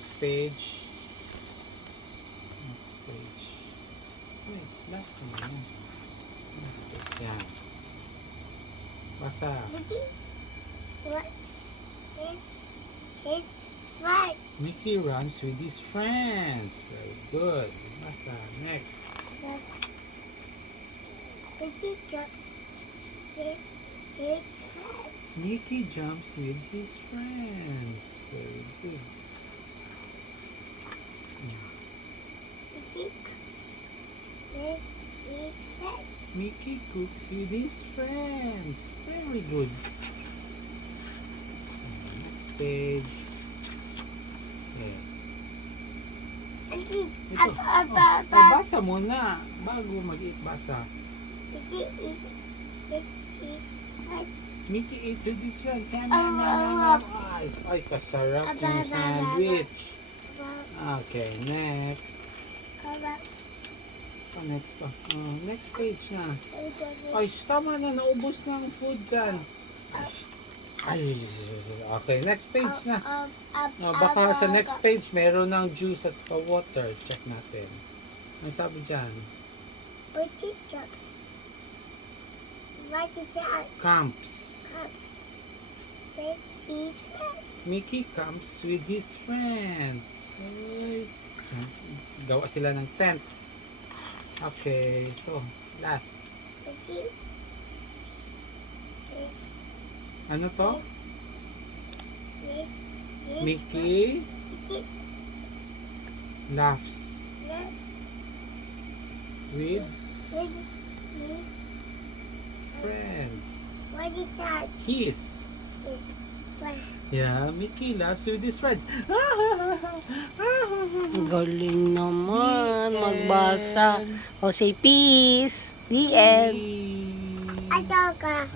next page. Next page. Wait, last one. Next page. Yan. Basa. What's his friend? Mickey runs with his friends. Very good. Basa. Next. Mickey jumps with his friend. Mickey jumps with his friends. Very good. Mickey cooks with his friends. Mickey cooks with his friends. Very good. Next page. Okay. Ito. Basa mo na. Bago mag-basa. Mickey eats his friends. Mickey eats with his friends. Ay, kasarap yung sandwich. Okay, next. Next pa. Next page na. Ay, tama na. Naubos na ang food dyan. Ay, okay, next page na. Baka sa next page, meron ng juice at saka water. Check natin. Ano sabi dyan? Mickey jumps. What is that? Camps. With his friends. Mickey camps with his friends. Ay, gawa sila ng tent. Okay, so, last. Mickey is Ano to? with his Mickey Mickey laughs loves with with his friends. what is that? His. His friend. Yeah, Mickey laughs with his friends. Galing naman magbasa. O say peace. The end. Peace. Adoga.